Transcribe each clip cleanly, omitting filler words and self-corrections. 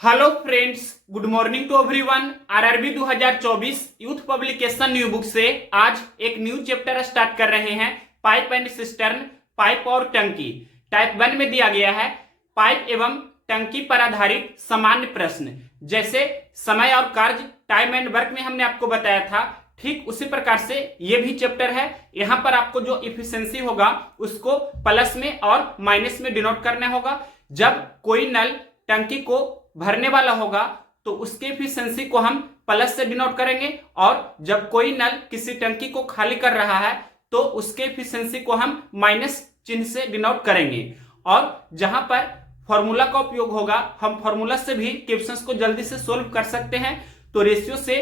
Hello friends, good morning to everyone. RRB 2024 youth publication new book से आज एक new chapter start कर रहे हैं। पाइप एंड सिस्टर्न, पाइप और टंकी। टाइप 1 में दिया गया है पाइप एवं टंकी पर आधारित सामान्य प्रश्न। जैसे समय और कार्य टाइम एंड वर्क में हमने आपको बताया था, ठीक उसी प्रकार से ये भी चैप्टर है। यहाँ पर आपको जो इफिशिएंसी होगा उसको प्लस में और माइनस में डिनोट करना होगा। जब कोई नल टंकी को भरने वाला होगा तो उसके इफिशिएंसी को हम प्लस से डिनोट करेंगे, और जब कोई नल किसी टंकी को खाली कर रहा है तो उसके इफिशिएंसी को हम माइनस चिन्ह से डिनोट करेंगे। और जहां पर फॉर्मूला का उपयोग होगा, हम फॉर्मूला से भी क्वेश्चंस को जल्दी से सोल्व कर सकते हैं। तो रेशियो से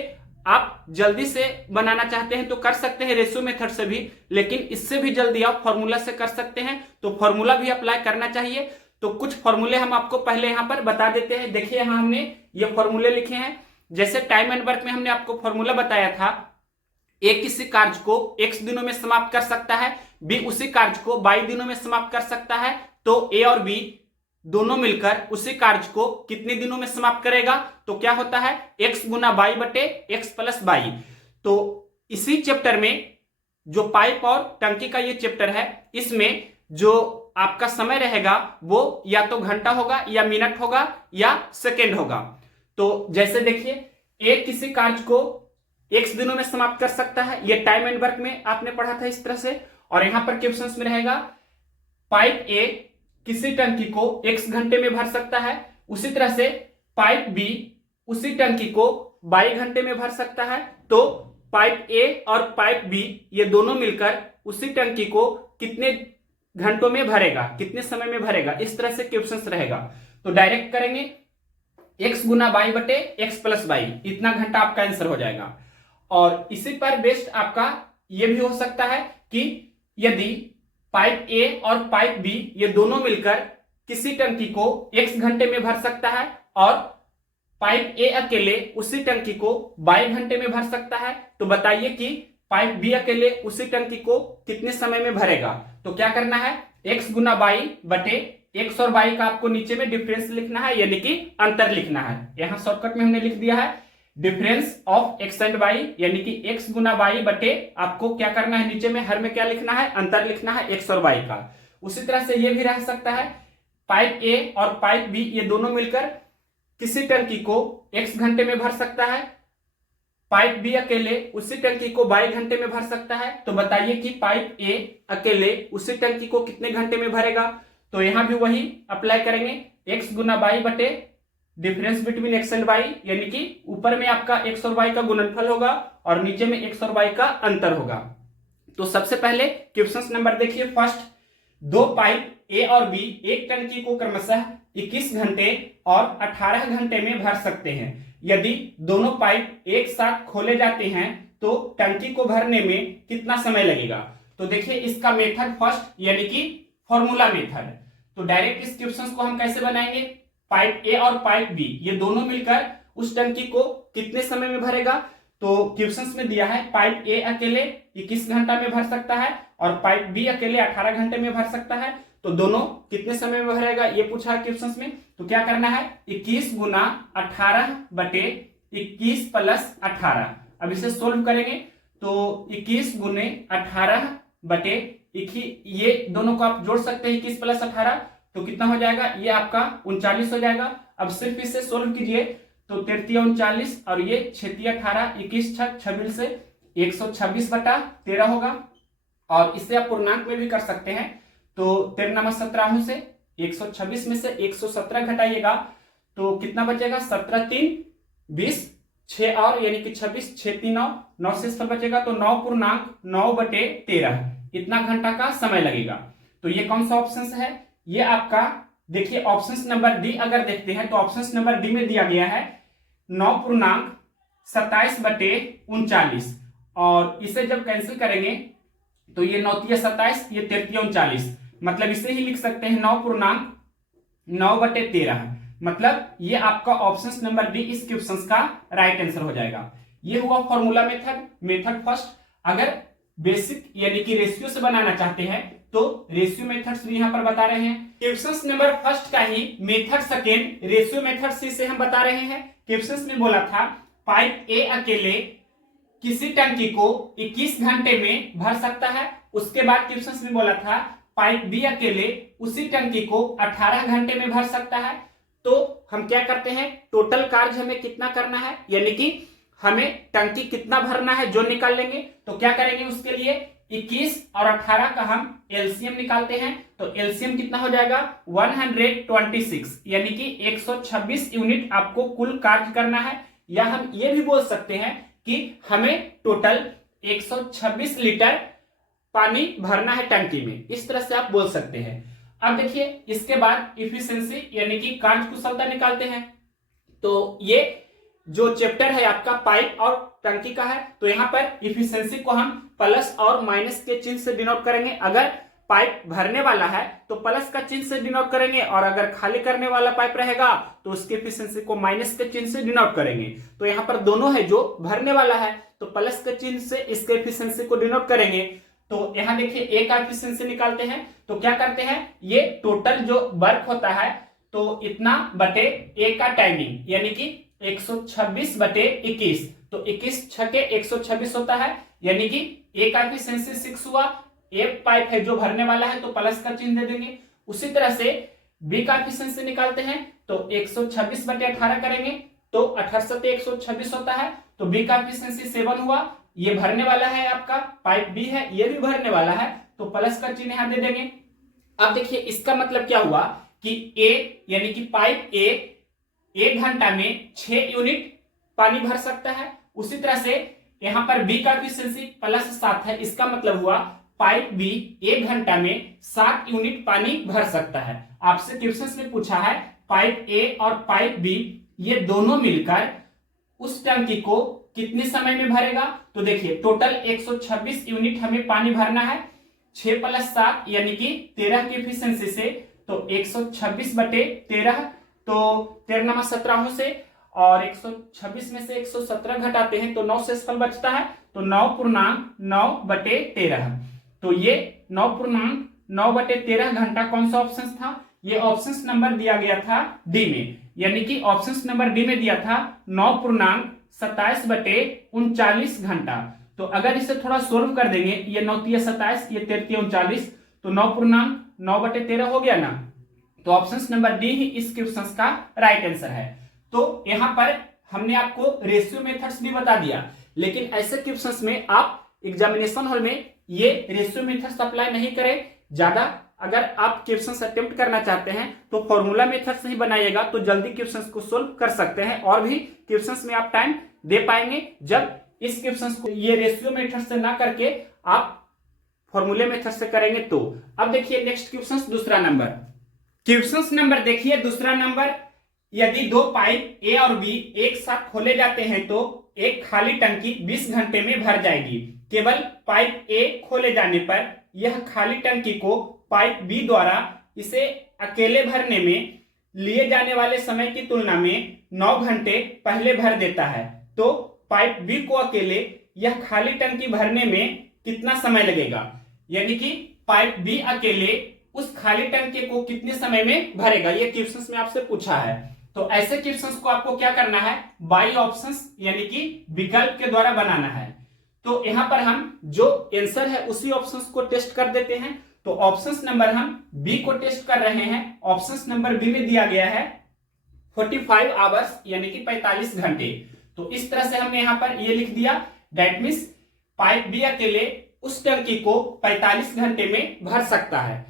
आप जल्दी से बनाना चाहते हैं तो कर सकते हैं, रेशियो मेथड से भी, लेकिन इससे भी जल्दी आप फॉर्मूला से कर सकते हैं, तो फॉर्मूला भी अप्लाई करना चाहिए। तो कुछ फॉर्मूले हम आपको पहले यहां पर बता देते हैं। देखिए यहां हमने ये फॉर्मूले लिखे हैं। जैसे टाइम एंड वर्क में हमने आपको फॉर्मूला बताया था, ए किसी कार्य को x दिनों में समाप्त कर सकता है, बी उसी कार्य को y दिनों में समाप्त कर सकता है, तो ए और बी दोनों मिलकर उसी कार्य को कितने दिनों में समाप्त करेगा? तो क्या होता है x गुना वाई बटे एक्स प्लस वाई। तो इसी चैप्टर में जो पाइप और टंकी का ये चैप्टर है, इसमें जो आपका समय रहेगा वो या तो घंटा होगा या मिनट होगा या सेकेंड होगा। तो जैसे देखिए, ए किसी कार्य को x दिनों में समाप्त कर सकता है, ये टाइम एंड वर्क में आपने पढ़ा था इस तरह से। और यहां पर क्वेश्चंस में रहेगा पाइप ए किसी टंकी को x घंटे में भर सकता है, उसी तरह से पाइप बी उसी टंकी को y घंटे में भर सकता है। तो पाइप ए और पाइप बी ये दोनों मिलकर उसी टंकी को कितने घंटों में भरेगा, कितने समय में भरेगा, इस तरह से क्वेश्चंस रहेगा। तो डायरेक्ट करेंगे x गुना वाई बटे एक्स प्लस वाई, इतना घंटा आपका आंसर हो जाएगा। और इसी पर बेस्ड आपका यह भी हो सकता है कि यदि पाइप ए और पाइप बी ये दोनों मिलकर किसी टंकी को x घंटे में भर सकता है, और पाइप ए अकेले उसी टंकी को y घंटे में भर सकता है, तो बताइए कि पाइप बी अकेले उसी टंकी को कितने समय में भरेगा? तो क्या करना है, x गुना वाई बटे एक्स और वाई का आपको नीचे में डिफरेंस लिखना है, यानी कि अंतर लिखना है। यहां शॉर्टकट में हमने लिख दिया है difference of x and y, यानी कि x गुना वाई बटे आपको क्या करना है, नीचे में हर में क्या लिखना है, अंतर लिखना है एक्स और वाई का। उसी तरह से यह भी रह सकता है पाइप ए और पाइप बी ये दोनों मिलकर किसी टंकी को x घंटे में भर सकता है, पाइप बी अकेले उसी टंकी को y घंटे में भर सकता है। तो बताइए कि पाइप ए अकेले उसी टंकी को कितने घंटे में भरेगा? तो यहां भी वही अप्लाई करेंगे, x गुना वाई बटे difference between x and y, यानी कि ऊपर में आपका एक्स और वाई का गुणनफल होगा और नीचे में एक्स और वाई का अंतर होगा। तो सबसे पहले क्वेश्चन नंबर देखिए फर्स्ट, दो पाइप ए और बी एक टंकी को क्रमशः 21 घंटे और 18 घंटे में भर सकते हैं। यदि दोनों पाइप एक साथ खोले जाते हैं तो टंकी को भरने में कितना समय लगेगा? तो देखिए इसका मेथड फर्स्ट, यानी कि फॉर्मूला मेथड। तो डायरेक्ट इस क्वेश्चन को हम कैसे बनाएंगे, पाइप ए और पाइप बी ये दोनों मिलकर उस टंकी को कितने समय में भरेगा? तो क्वेश्चन में दिया है पाइप ए अकेले 21 घंटा में भर सकता है और पाइप बी अकेले 18 घंटे में भर सकता है, तो दोनों कितने समय में भरेगा ये पूछा है क्वेश्चन में। तो क्या करना है, 21 गुना 18 बटे 21 प्लस 18। अब इसे सोल्व करेंगे तो 21 गुने 18 बटे ये दोनों को आप जोड़ सकते हैं 21 प्लस 18, तो कितना हो जाएगा, ये आपका 39 हो जाएगा। अब सिर्फ इसे सोल्व कीजिए तो 33 39 और ये 36 18 21 26 से 126 बटा 13 होगा। और इसे आप पूर्णांक में भी कर सकते हैं, तो 13 17 से 126 में से 117 घटाइएगा तो कितना बचेगा, 17 3 20 6 और यानी कि 26 6 3 9 9 से सब बचेगा, तो 9 पूर्णांक 9 बटे 13 इतना घंटा का समय लगेगा। तो ये कौन सा ऑप्शन है, ये आपका देखिए ऑप्शन नंबर डी। अगर देखते हैं तो ऑप्शन नंबर डी में दिया गया है 9 पूर्णांक 27 बटे 39, और इसे जब कैंसिल करेंगे तो ये 9 तिया 27, ये 33 39, मतलब इसे ही लिख सकते हैं 9 पूर्णांक 9 बटे 13। मतलब ये आपका ऑप्शन नंबर डी इस क्वेश्चन का राइट आंसर हो जाएगा। ये हुआ फॉर्मूला मेथड फर्स्ट। अगर बेसिक यानी कि रेशियो से बनाना चाहते हैं तो रेशियो मेथड्स भी यहाँ पर बता रहे हैं। क्वेश्चन नंबर फर्स्ट का ही मेथड सेकेंड रेशियो मेथड सी से हम बता रहे हैं। क्वेश्चन में बोला था पाइप ए अकेले किसी टंकी को 21 घंटे में भर सकता है। उसके बाद क्वेश्चन में बोला था पाइप बी अकेले उसी टंकी को 18 घंटे में भर सकता है। तो हम क्या करते हैं, टोटल कार्य हमें कितना करना है, यानी कि हमें टंकी कितना भरना है जो निकाल लेंगे। तो क्या करेंगे, उसके लिए 21 और 18 का हम एलसीएम निकालते हैं। तो एलसीएम कितना हो जाएगा 126, यानी कि 126 यूनिट आपको कुल कार्य करना है। या हम ये भी बोल सकते हैं कि हमें टोटल 126 लीटर पानी भरना है टंकी में, इस तरह से आप बोल सकते हैं। अब देखिए इसके बाद इफिशिएंसी यानी कि कार्य कुशलता निकालते हैं। तो ये जो चैप्टर है आपका पाइप और टंकी का है, तो यहाँ पर इफिशिएंसी को हम प्लस और माइनस के चिन्ह से डिनोट करेंगे। अगर पाइप भरने वाला है तो प्लस का चिन्ह से डिनोट करेंगे, और अगर खाली करने वाला पाइप रहेगा तो उसके इफिशिएंसी को माइनस के चिन्ह से डिनोट करेंगे। तो यहाँ पर दोनों है, जो भरने वाला है तो प्लस के चिन्ह से इसके इफिशिएंसी को डिनोट करेंगे। तो यहाँ देखिए ए का इफिशिएंसी निकालते हैं। तो क्या करते हैं, ये टोटल जो वर्क होता है तो इतना बटे ए का टाइमिंग, यानी कि 126 बटे 21, तो 21 छके 126 होता है, यानी कि ए का इफिशिएंसी 6 हुआ। एक पाइप है जो भरने वाला है तो प्लस का चिन्ह दे देंगे। उसी तरह से बी का एफिशिएंसी निकालते हैं तो 126 बटे 18 करेंगे तो 18 126 होता है। तो बी का एफिशिएंसी 7 हुआ। ये भरने वाला है आपका पाइप बी है, ये भी भरने वाला है तो प्लस का चिन्ह यहां दे देंगे। अब देखिए इसका मतलब क्या हुआ कि ए यानी कि पाइप ए 1 घंटा में 6 यूनिट पानी भर सकता है। उसी तरह से यहां पर बी का एफिशिएंसी +7 है, इसका मतलब हुआ पाइप बी 1 घंटा में 7 यूनिट पानी भर सकता है। आपसे क्वेश्चन में पूछा है पाइप ए और पाइप बी ये दोनों मिलकर उस टंकी को कितने समय में भरेगा। तो देखिए टोटल 126 यूनिट हमें पानी भरना है, 6 + 7 यानी कि 13 की एफिशिएंसी से। तो 126 बटे 13, तो 13 17 से, और 126 में से 117 घटाते हैं तो 9 से फल बचता है, तो 9.9 बटे 13। तो ये 9.9 बटे 13 घंटा कौन सा ऑप्शन था, ये ऑप्शन नंबर दिया गया था डी में, यानी कि ऑप्शन नंबर डी में दिया था 9.27 बटे 39 घंटा। तो अगर इसे थोड़ा सोल्व कर देंगे, ये 9 × 27, ये 13 × 39, तो 9.9 बटे 13 हो गया ना। तो ऑप्शन नंबर डी ही इस क्वेश्चन का राइट आंसर है। तो यहां पर हमने आपको रेशियो मेथड्स भी बता दिया, लेकिन ऐसे क्वेश्चंस में आप एग्जामिनेशन हॉल में ये रेशियो मेथड्स अप्लाई नहीं करें ज्यादा। अगर आप क्वेश्चंस अटेम्प्ट करना चाहते हैं तो फॉर्मूला मेथड से ही बनाइएगा, तो जल्दी क्वेश्चंस को सोल्व कर सकते हैं और भी क्वेश्चंस में आप टाइम दे पाएंगे। जब इस क्वेश्चंस को ये रेशियो मेथड से ना करके आप फॉर्मूले मेथड से करेंगे तो। अब देखिए नेक्स्ट क्वेश्चन, दूसरा नंबर क्वेश्चन नंबर देखिए दूसरा नंबर, यदि दो पाइप ए और बी एक साथ खोले जाते हैं तो एक खाली टंकी 20 घंटे में भर जाएगी। केवल पाइप ए खोले जाने पर यह खाली टंकी को पाइप बी द्वारा इसे अकेले भरने में लिए जाने वाले समय की तुलना में 9 घंटे पहले भर देता है। तो पाइप बी को अकेले यह खाली टंकी भरने में कितना समय लगेगा, यानी कि पाइप बी अकेले उस खाली टंकी को कितने समय में भरेगा, ये क्वेश्चंस में आपसे पूछा है। तो ऐसे क्वेश्चंस को आपको क्या करना है, बाई ऑप्शंस यानी कि विकल्प के द्वारा बनाना है। तो यहां पर हम जो आंसर है उसी ऑप्शंस को टेस्ट कर देते हैं। तो ऑप्शंस नंबर हम बी को टेस्ट कर रहे हैं। ऑप्शंस नंबर बी में दिया गया है 45 आवर्स यानी कि 45 घंटे। तो इस तरह से हमने यहां पर ये लिख दिया, दैट मींस पाइप बी अकेले उस टंकी को 45 घंटे में भर सकता है।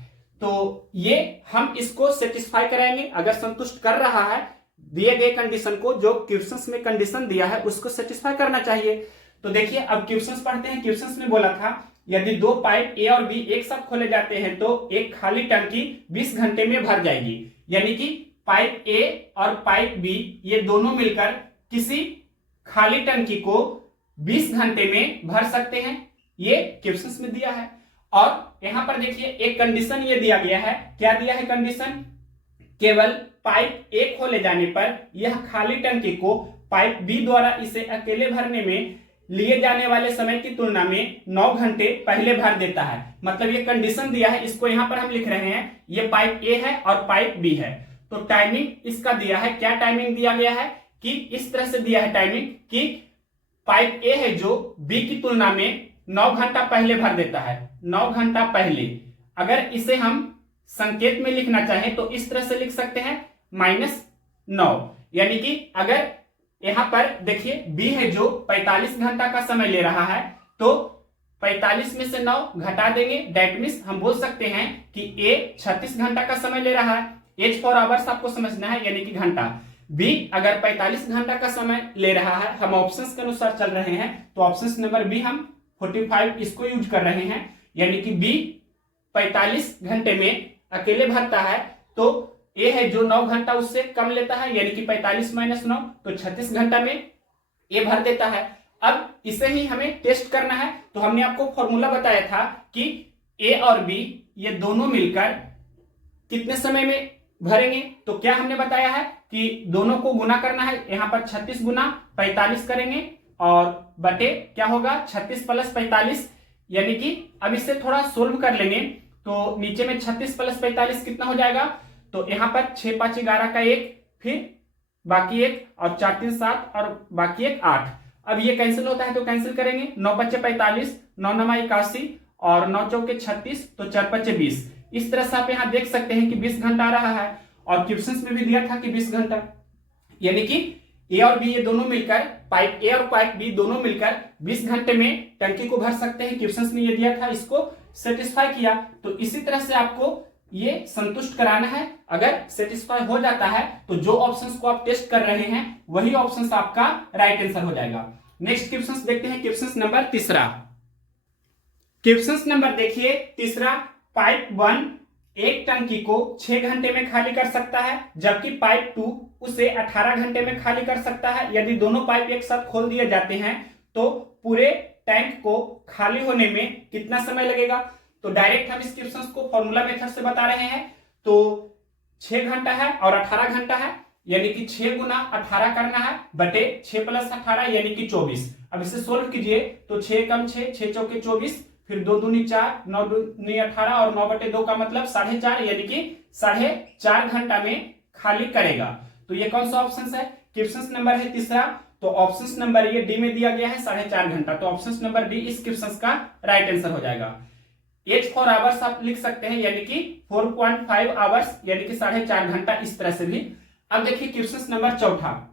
तो ये हम इसको सेटिस्फाई कराएंगे। अगर संतुष्ट कर रहा है दिए गए कंडीशन को, जो क्वेश्चंस में कंडीशन दिया है उसको सेटिस्फाई करना चाहिए। तो देखिए अब क्वेश्चंस पढ़ते हैं। क्वेश्चंस में बोला था यदि दो पाइप ए और बी एक साथ खोले जाते हैं तो एक खाली टंकी 20 घंटे में भर जाएगी, यानी कि पाइप ए और पाइप बी ये दोनों मिलकर किसी खाली टंकी को 20 घंटे में भर सकते हैं, ये क्वेश्चंस में दिया है। और यहां पर देखिए एक कंडीशन ये दिया गया है, क्या दिया है कंडीशन, केवल पाइप ए खोले जाने पर यह खाली टंकी को पाइप बी द्वारा इसे अकेले भरने में लिए जाने वाले समय की तुलना में 9 घंटे पहले भर देता है। मतलब ये कंडीशन दिया है, इसको यहां पर हम लिख रहे हैं, ये पाइप ए है और पाइप बी है। तो टाइमिंग इसका दिया है, क्या टाइमिंग दिया गया है कि इस तरह से दिया है टाइमिंग कि पाइप ए है जो बी की तुलना में 9 घंटा पहले भर देता है, 9 घंटा पहले। अगर इसे हम संकेत में लिखना चाहें तो इस तरह से लिख सकते हैं -9, यानी कि अगर यहां पर देखिए बी है जो 45 घंटा का समय ले रहा है, तो 45 में से 9 घटा देंगे, दैट मीन्स हम बोल सकते हैं कि ए 36 घंटा का समय ले रहा है। एच फॉर आवर्स आपको समझना है, यानी कि घंटा। बी अगर 45 घंटा का समय ले रहा है, हम ऑप्शंस के अनुसार चल रहे हैं, तो ऑप्शन नंबर बी हम 45 इसको यूज कर रहे हैं, यानी कि बी 45 घंटे में अकेले भरता है, तो ए है जो 9 घंटा उससे कम लेता है, यानी कि 45 - 9 तो 36 घंटा में ए भर देता है। अब इसे ही हमें टेस्ट करना है, तो हमने आपको फॉर्मूला बताया था कि ए और बी ये दोनों मिलकर कितने समय में भरेंगे। तो क्या हमने बताया है कि दोनों को गुना करना है, यहां पर 36 गुना 45 करेंगे और बटे क्या होगा 36 + 45, यानी कि अब इसे थोड़ा सोल्व कर लेंगे। तो नीचे में 36 + 45 कितना हो जाएगा, तो यहां पर 6 × 5 = 11 का 1, फिर बाकी 1 और 4 × 3 = 7 और बाकी 1 8। अब ये कैंसिल होता है तो कैंसिल करेंगे, 9 × 5 = 45, 9 × 9 = 81 और 9 × 4 = 36, तो 4 × 5 = 20। इस तरह से आप यहां देख सकते हैं कि 20 घंटा आ रहा है, और क्वेश्चंस में भी दिया था कि 20 घंटा, यानी कि ए और बी ये दोनों मिलकर, पाइप ए और पाइप बी दोनों मिलकर 20 घंटे में टंकी को भर सकते हैं। क्वेश्चंस में ये दिया था, इसको सेटिस्फाई किया। तो इसी तरह से आपको ये संतुष्ट कराना है। अगर सेटिस्फाई हो जाता है तो जो ऑप्शंस को आप टेस्ट कर रहे हैं वही ऑप्शंस आपका राइट आंसर हो जाएगा। नेक्स्ट क्वेश्चंस देखते हैं, क्वेश्चंस नंबर तीसरा। क्वेश्चंस नंबर देखिए तीसरा, पाइप 1 एक टंकी को 6 घंटे में खाली कर सकता है, जबकि पाइप 2 उसे 18 घंटे में खाली कर सकता है। यदि दोनों पाइप एक साथ खोल दिए जाते हैं तो पूरे टैंक को खाली होने में कितना समय लगेगा। तो डायरेक्ट हम इस क्वेश्चन को फॉर्मूला मेथड से बता रहे हैं। तो 6 घंटा है और 18 घंटा है, यानी कि 6 गुना 18 करना है बटे 6 + 18 यानी कि 24। अब इसे सोल्व कीजिए तो 6 कम 6, 6 चौके 24, फिर 2 दूनी 4, 9 दूनी 18 और 9/2 का मतलब 4.5, यानी कि 4.5 घंटा में खाली करेगा। तो ये कौन सा ऑप्शन है, क्वेश्चन नंबर है तीसरा। तो ऑप्शन नंबर ये डी में दिया गया है 4.5 घंटा, तो ऑप्शन नंबर डी इस क्वेश्चन का राइट आंसर हो जाएगा। एच फॉर आवर्स आप लिख सकते हैं, यानी कि 4.5 आवर्स, यानी कि 4.5 घंटा, इस तरह से भी। अब देखिए क्वेश्चन नंबर चौथा,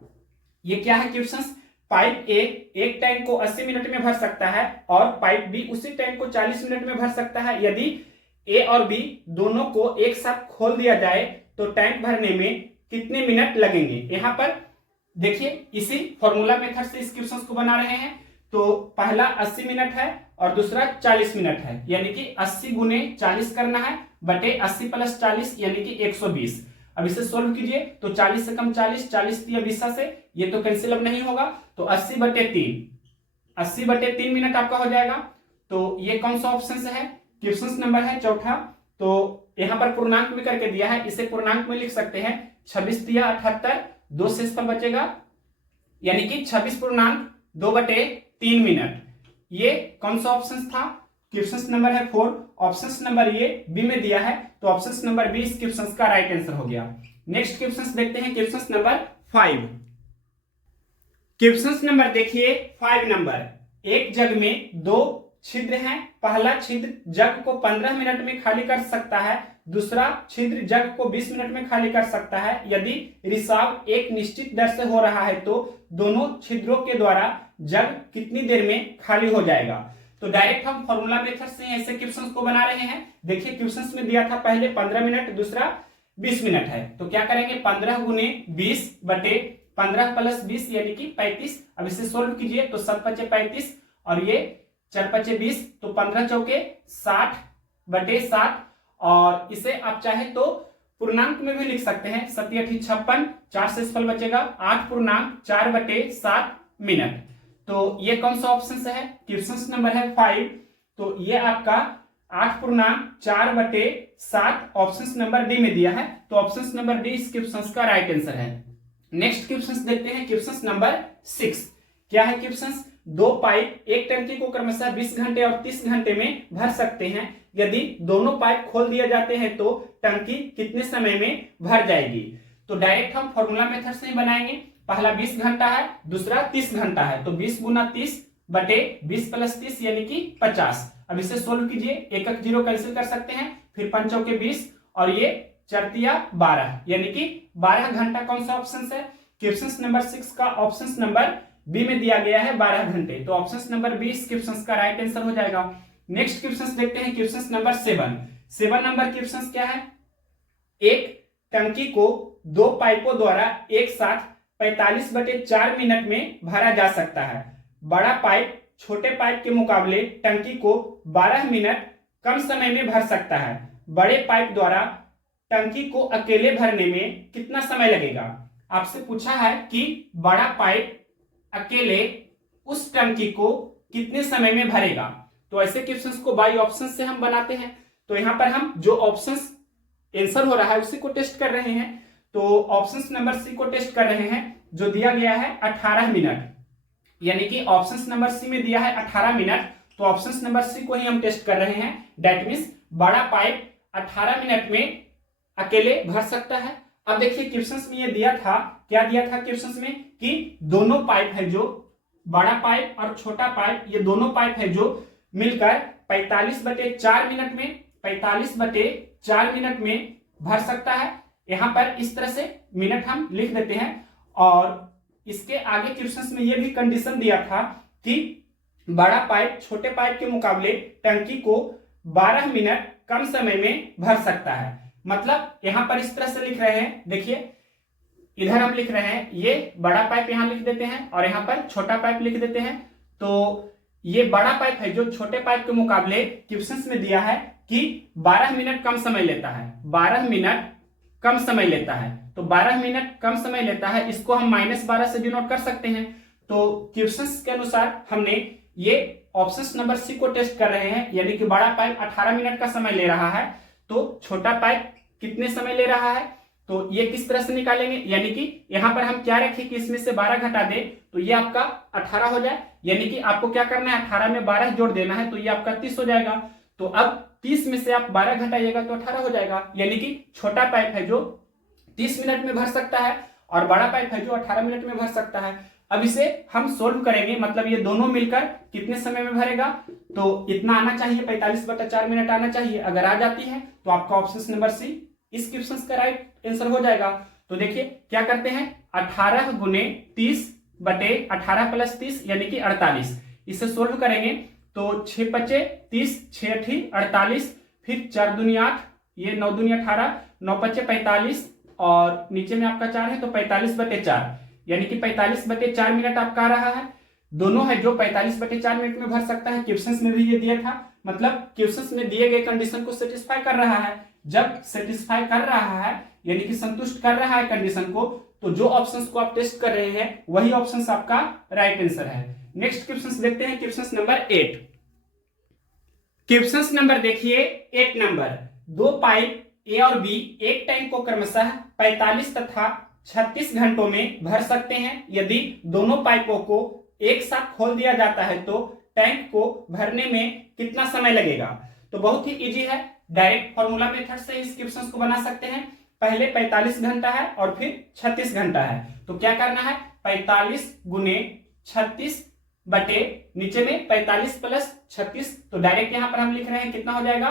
ये क्या है क्वेश्चन, पाइप ए एक टैंक को 80 मिनट में भर सकता है और पाइप बी उसी टैंक को 40 मिनट में भर सकता है। यदि ए और बी दोनों को एक साथ खोल दिया जाए तो टैंक भरने में कितने मिनट लगेंगे। यहां पर देखिए इसी फॉर्मूला मेथड से इस क्वेश्चन को बना रहे हैं। तो पहला 80 मिनट है और दूसरा 40 मिनट है, यानी कि 80 गुने 40 करना है बटे 80 + 40 यानी कि 120। अब इसे सोल्व कीजिए तो 40 से कम 40, 40 × 20 से ये तो कैंसिल अब नहीं होगा, तो 80/3 मिनट आपका हो जाएगा। तो ये कौन सा ऑप्शन है, क्वेश्चन नंबर है चौथा। तो यहां पर पूर्णांक में करके दिया है, इसे पूर्णांक में लिख सकते हैं, 26 × 78, 2 शेष पर बचेगा, यानी कि 26.2/3 मिनट। ये कौन सा ऑप्शन था, क्वेश्चन नंबर है 4, ऑप्शन नंबर ये बी में दिया है, तो ऑप्शन नंबर बी इस क्वेश्चन का राइट आंसर हो गया। नेक्स्ट क्वेश्चन देखते हैं, क्वेश्चन नंबर 5। क्वेश्चन नंबर देखिए 5 नंबर, एक जग में 2 छिद्र हैं, पहला छिद्र जग को 15 मिनट में खाली कर सकता है, दूसरा छिद्र जग को 20 मिनट में खाली कर सकता है। यदि रिसाव एक निश्चित दर से हो रहा है तो दोनों छिद्रों के द्वारा जग कितनी देर में खाली हो जाएगा। तो डायरेक्ट हम फॉर्मूला मेथड से ऐसे क्वेश्चंस को बना रहे हैं। देखिए क्वेश्चंस में दिया था पहले 15 मिनट, दूसरा 20 मिनट है, तो क्या करेंगे 15 गुने 20 बटे 15 + 20 यानी कि 35। अब इसे सोल्व कीजिए तो 7 × 5 = 35 और ये 4 × 5 = 20, तो 15 चौके 60 बटे 7, और इसे आप चाहे तो पूर्णांक में भी लिख सकते हैं, 7 × 8 = 56, 4 शेष फल बचेगा, 8.4/7 मिनट। तो ये कौन सा ऑप्शन है, क्वेश्चन नंबर है 5, तो ये आपका 8.4/7 ऑप्शन नंबर डी में दिया है, तो ऑप्शन नंबर डी इस क्वेश्चन का राइट आंसर है। नेक्स्ट क्वेश्चन देखते हैं, क्वेश्चन नंबर 6। क्या है क्वेश्चन, दो पाइप एक टंकी को क्रमशः 20 घंटे और 30 घंटे में भर सकते हैं। यदि दोनों पाइप खोल दिए जाते हैं तो टंकी कितने समय में भर जाएगी? तो डायरेक्ट हम फॉर्मूला मेथड से ही बनाएंगे। पहला 20 घंटा है, दूसरा 30 घंटा है, तो 20 गुना 30 बटे 20 प्लस 30 यानी कि 50। अब इसे सोल्व कीजिए, एक एक जीरो कैंसिल कर सकते हैं, फिर पंचों के 20 और ये चरतिया 12 यानी कि 12 घंटा कौन सा ऑप्शन है? क्वेश्चन नंबर 6 का ऑप्शन नंबर बी में दिया गया है 12 घंटे, तो ऑप्शन नंबर बी इस क्वेश्चन का राइट आंसर हो जाएगा। नेक्स्ट क्वेश्चन देखते हैं, क्वेश्चन नंबर 7 नंबर क्वेश्चन क्या है? एक टंकी को दो पाइपों द्वारा एक साथ 45/4 मिनट में भरा जा सकता है। बड़ा पाइप छोटे पाइप के मुकाबले टंकी को 12 मिनट कम समय में भर सकता है। बड़े पाइप द्वारा टंकी को अकेले भरने में कितना समय लगेगा? आपसे पूछा है कि बड़ा पाइप अकेले उस टंकी को कितने समय में भरेगा। तो ऐसे क्वेश्चंस को बाय ऑप्शन से हम बनाते हैं। तो यहां पर हम जो ऑप्शंस आंसर हो रहा है उसी को टेस्ट कर रहे हैं। तो ऑप्शन नंबर सी को टेस्ट कर रहे हैं, जो दिया गया है 18 मिनट, यानी कि ऑप्शन नंबर सी में दिया है 18 मिनट, तो ऑप्शन नंबर सी को ही हम टेस्ट कर रहे हैं। दैट मीन्स बड़ा पाइप 18 मिनट में अकेले भर सकता है। अब देखिए क्वेश्चंस में ये दिया था, क्या दिया था क्वेश्चंस में कि दोनों पाइप है, जो बड़ा पाइप और छोटा पाइप, ये दोनों पाइप है जो मिलकर 45/4 मिनट में 45/4 मिनट में भर सकता है। यहां पर इस तरह से मिनट हम लिख देते हैं। और इसके आगे क्वेश्चंस में यह भी कंडीशन दिया था कि बड़ा पाइप छोटे पाइप के मुकाबले टंकी को 12 मिनट कम समय में भर सकता है। मतलब यहां पर इस तरह से लिख रहे हैं, देखिए इधर हम लिख रहे हैं, ये बड़ा पाइप यहां लिख देते हैं और यहां पर छोटा पाइप लिख देते हैं। तो ये बड़ा पाइप है जो छोटे पाइप के मुकाबले क्वेश्चंस में दिया है कि 12 मिनट कम समय लेता है, 12 मिनट कम समय लेता है। तो 12 मिनट कम समय लेता है, इसको हम -12 से डिनोट कर सकते हैं। तो क्वेश्चंस के अनुसार हमने ये ऑप्शन नंबर सी को टेस्ट कर रहे हैं, यानी कि बड़ा पाइप 18 मिनट का समय ले रहा है, तो छोटा पाइप कितने समय ले रहा है? तो ये किस तरह से निकालेंगे, यानी कि यहां पर हम क्या रखें कि इसमें से 12 घटा दे तो ये आपका 18 हो जाए, यानी कि आपको क्या करना है, 18 में 12 जोड़ देना है, तो ये आपका 30 हो जाएगा। तो अब 30 में से आप 12 घटाइएगा तो 18 हो जाएगा, यानी कि छोटा पाइप है जो 30 मिनट में भर सकता है और बड़ा पाइप है जो 18 मिनट में भर सकता है। अब इसे हम सोल्व करेंगे, मतलब ये दोनों मिलकर कितने समय में भरेगा? तो इतना आना चाहिए, 45/4 मिनट आना चाहिए। अगर आ जाती है तो आपका ऑप्शन नंबर सी इस क्वेश्चन का राइट आंसर हो जाएगा। तो देखिए क्या करते हैं, 18 गुने 30/18 प्लस 30 यानी कि 48। इसे सोल्व करेंगे तो 6 × 5 = 30, 6 × 8 = 48, फिर 4 दूनी 8, ये 9 दूनी 18, 9 × 5 = 45 और नीचे में आपका 4 है, तो 45/4 यानी कि 45/4 मिनट आपका आ रहा है। दोनों है जो 45/4 मिनट में भर सकता है। क्वेश्चंस में भी ये दिया था, मतलब क्वेश्चंस में दिए गए कंडीशन को सेटिस्फाई कर रहा है। जब सेटिस्फाई कर रहा है यानी कि संतुष्ट कर रहा है कंडीशन को, तो जो ऑप्शंस को आप टेस्ट कर रहे हैं वही ऑप्शंस आपका राइट आंसर है। नेक्स्ट क्वेश्चंस देखते हैं, क्वेश्चन नंबर 8। क्वेश्चन नंबर देखिए 8 नंबर, दो पाइप ए और बी एक टैंक को क्रमशः 45 तथा 36 घंटों में भर सकते हैं। यदि दोनों पाइपों को एक साथ खोल दिया जाता है तो टैंक को भरने में कितना समय लगेगा? तो बहुत ही इजी है, डायरेक्ट फॉर्मूला मेथड से इस क्वेश्चन को बना सकते हैं। पहले 45 घंटा है और फिर 36 घंटा है, तो क्या करना है, 45 गुने 36 बटे नीचे में 45 प्लस 36, तो डायरेक्ट यहां पर हम लिख रहे हैं कितना हो जाएगा,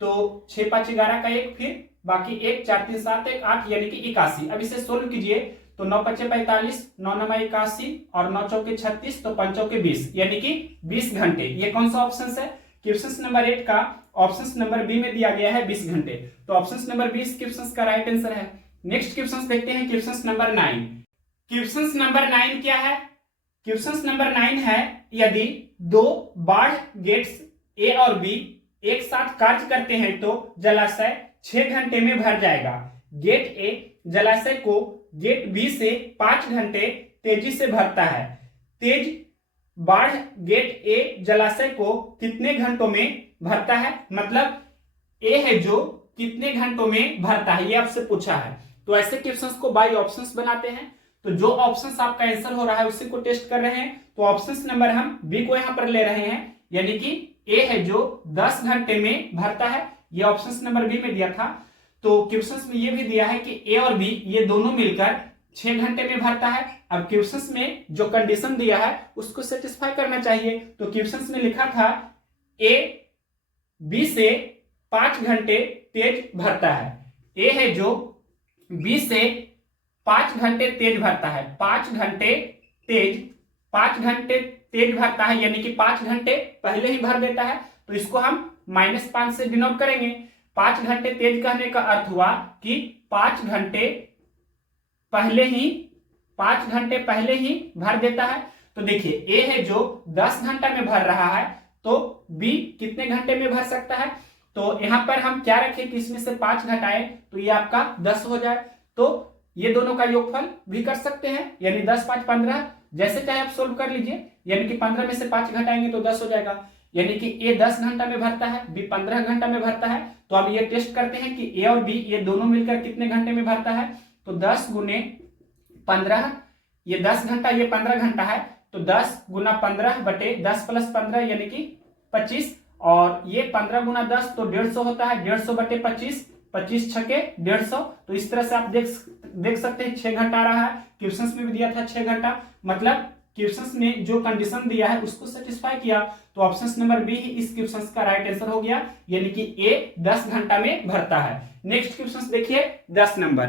तो 6 × 5 = 11 का 1, फिर बाकी 1 4 3 7 1 8 यानी कि 81। अब इसे सोल्व कीजिए तो 9 × 5 = 45, 9 × 9 = 81 और 9 × 4 = 36, तो 5 × 4 = 20 यानी कि 20 घंटे। ये कौन सा ऑप्शन है? क्वेश्चन नंबर 8 का ऑप्शन नंबर बी में दिया गया है 20 घंटे, तो ऑप्शन नंबर 20 क्वेश्चन का राइट आंसर है। नेक्स्ट क्वेश्चन देखते हैं, क्वेश्चन नंबर 9। क्वेश्चन नंबर 9 क्या है? क्वेश्चन नंबर 9 है, यदि दो बाढ़ गेट्स ए और बी एक साथ कार्य करते हैं तो जलाशय 6 घंटे में भर जाएगा। गेट ए जलाशय को गेट बी से 5 घंटे तेजी से भरता है। तेज बाढ़ गेट ए जलाशय को कितने घंटों में भरता है? मतलब ए है जो कितने घंटों में भरता है, ये आपसे पूछा है। तो ऐसे क्वेश्चंस को बाय ऑप्शंस बनाते हैं। तो जो ऑप्शन आपका आंसर हो रहा है उसी को टेस्ट कर रहे हैं। तो ऑप्शन नंबर हम बी को यहां पर ले रहे हैं, यानी कि ए है जो 10 घंटे में भरता है, ये ऑप्शन नंबर बी में दिया था। तो क्वेश्चन में ये भी दिया है कि ए और बी ये दोनों मिलकर 6 घंटे में भरता है। अब क्वेश्चन में जो कंडीशन दिया है उसको सेटिस्फाई करना चाहिए। तो क्वेश्चन में लिखा था ए बी से 5 घंटे तेज भरता है। ए है जो बी से 5 घंटे तेज भरता है, 5 घंटे तेज भरता है, यानी कि 5 घंटे पहले ही भर देता है। तो इसको हम -5 से डिनोट करेंगे। 5 घंटे तेज कहने का अर्थ हुआ कि 5 घंटे पहले ही भर देता है। तो देखिए ए है जो 10 घंटा में भर रहा है, तो बी कितने घंटे में भर सकता है। तो यहां पर हम क्या रखें कि इसमें से 5 घटाए तो ये आपका 10 हो जाए। तो ये दोनों का योगफल भी कर सकते हैं, यानी 10 5 15, जैसे चाहे आप सोल्व कर लीजिए। यानी कि 15 में से 5 घटाएंगे तो 10 हो जाएगा, यानी कि ए 10 घंटा में भरता है, बी 15 घंटा में भरता है। तो अब ये टेस्ट करते हैं कि ए और बी ये दोनों मिलकर कितने घंटे में भरता है। तो 10 गुने 15, ये 10 घंटा ये 15 घंटा है, तो 10 गुना 15 बटे 10 प्लस 15 यानी कि 25, और ये 15 गुना 10 तो 150 होता है, 150 बटे 25, 25 छके 150। तो इस तरह से आप देख सकते हैं 6 घंटा आ रहा है। क्वेश्चंस में भी दिया था 6 घंटा, मतलब क्वेश्चंस में जो कंडीशन दिया है उसको सेटिस्फाई किया। तो ऑप्शन नंबर बी ही इस क्वेश्चन का राइट आंसर हो गया, यानी कि ए 10 घंटा में भरता है। नेक्स्ट क्वेश्चन देखिए 10 नंबर।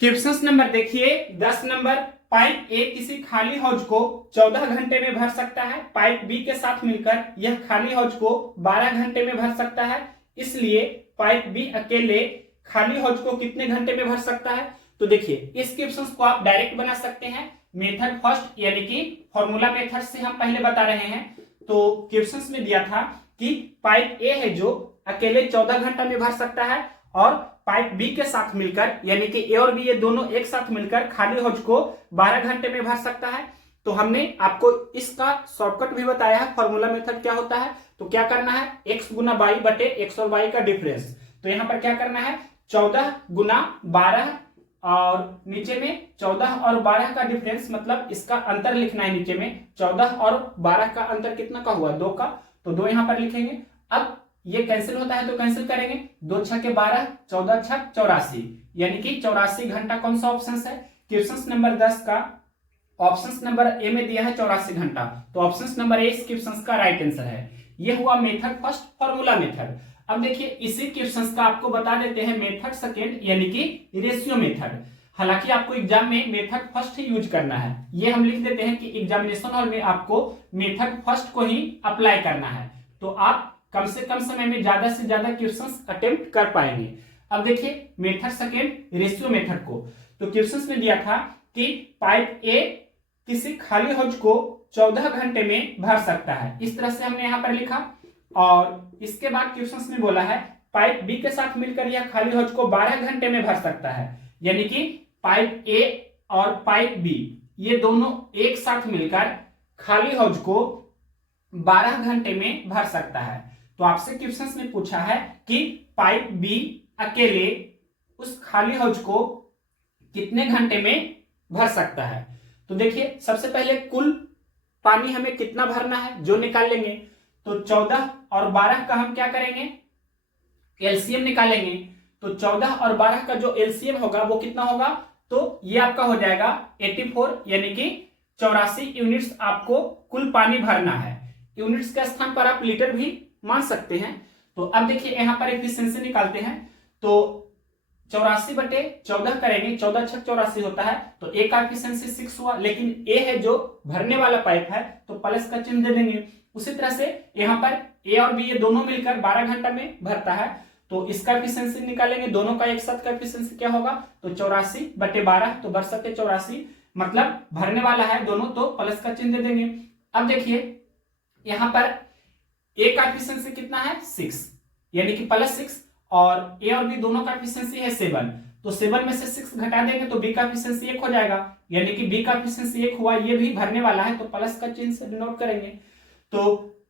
क्वेश्चन नंबर देखिए 10 नंबर, पाइप ए किसी खाली हौज को 14 घंटे में भर सकता है, पाइप बी के साथ मिलकर यह खाली हौज को 12 घंटे में भर सकता है, इसलिए पाइप बी अकेले खाली हौज को कितने घंटे में भर सकता है। तो देखिए इस क्वेश्चन को आप डायरेक्ट बना सकते हैं, मेथड फर्स्ट यानी कि फॉर्मूला मेथड से हम पहले बता रहे हैं। तो क्वेश्चंस में दिया था कि पाइप ए है जो अकेले 14 घंटा में भर सकता है, और पाइप बी के साथ मिलकर यानी कि ए और बी ये दोनों एक साथ मिलकर खाली हौज को 12 घंटे में भर सकता है। तो हमने आपको इसका शॉर्टकट भी बताया है, फॉर्मूला मेथड क्या होता है। तो क्या करना है, x गुना वाई बटे x और y का डिफरेंस। तो यहां पर क्या करना है, 14 गुना 12 और नीचे में 14 और 12 का डिफरेंस, मतलब इसका अंतर लिखना है। नीचे में 14 और 12 का अंतर कितना का हुआ, 2 का, तो 2 यहां पर लिखेंगे। अब ये कैंसिल होता है तो कैंसिल करेंगे, 2 छके 12, 14 छक 84, यानी कि 84 घंटा कौन सा ऑप्शन है। क्वेश्चन नंबर 10 का ऑप्शन नंबर ए में दिया है 84 घंटा, तो ऑप्शन नंबर ए इस क्वेश्चन का राइट आंसर है। ये हुआ मेथड फर्स्ट, फॉर्मूला मेथड। अब देखिए इसी क्वेश्चन का आपको बता देते हैं मेथड सेकेंड यानी कि रेशियो मेथड। हालांकि आपको एग्जाम में मेथड फर्स्ट ही यूज करना है, ये हम लिख देते हैं कि एग्जामिनेशन हॉल में आपको मेथड फर्स्ट को ही अप्लाई करना है, तो आप कम से कम समय में ज्यादा से ज्यादा क्वेश्चंस अटेम्प्ट कर पाएंगे। अब देखिए मेथड सेकेंड रेशियो मेथड को, तो क्वेश्चंस में दिया था कि पाइप ए किसी खाली हौज को 14 घंटे में भर सकता है, इस तरह से हमने यहां पर लिखा। और इसके बाद क्वेश्चंस में बोला है पाइप बी के साथ मिलकर यह खाली हौज को 12 घंटे में भर सकता है, यानी कि पाइप ए और पाइप बी ये दोनों एक साथ मिलकर खाली हौज को 12 घंटे में भर सकता है। तो आपसे क्वेश्चंस में पूछा है कि पाइप बी अकेले उस खाली हौज को कितने घंटे में भर सकता है। तो देखिए सबसे पहले कुल पानी हमें कितना भरना है जो निकाल लेंगे। तो 14 और 12 का हम क्या करेंगे, एलसीएम निकालेंगे। तो 14 और 12 का जो एलसीएम होगा वो कितना होगा, तो ये आपका हो जाएगा 84, यानी कि 84 यूनिट्स आपको कुल पानी भरना है। यूनिट्स के स्थान पर आप लीटर भी मान सकते हैं। तो अब देखिए यहां पर एफिशिएंसी निकालते हैं, तो 84 बटे 14 करेंगे, 14 छक 84 होता है, तो ए का एफिशिएंसी 6 हुआ, लेकिन ए है जो भरने वाला पाइप है तो प्लस का चिन्ह दे देंगे। उसी तरह से यहाँ पर ए और बी ये दोनों मिलकर 12 घंटा में भरता है, तो इसका एफिशिएंसी निकालेंगे, दोनों का एक साथ का एफिशिएंसी क्या होगा, तो 84 बटे 12, तो भर सकते 84, मतलब भरने वाला है दोनों, तो प्लस का चिन्ह दे देंगे। अब देखिए यहाँ पर ए का एफिशिएंसी कितना है 6, यानी कि +6, और ए और बी दोनों का एफिशिएंसी है 7, तो 7 में से 6 घटा देंगे तो बी का एफिशिएंसी 1 हो जाएगा, यानी कि बी का एफिशिएंसी 1 हुआ, ये भी भरने वाला है तो प्लस का चिन्ह से डिनोट करेंगे। तो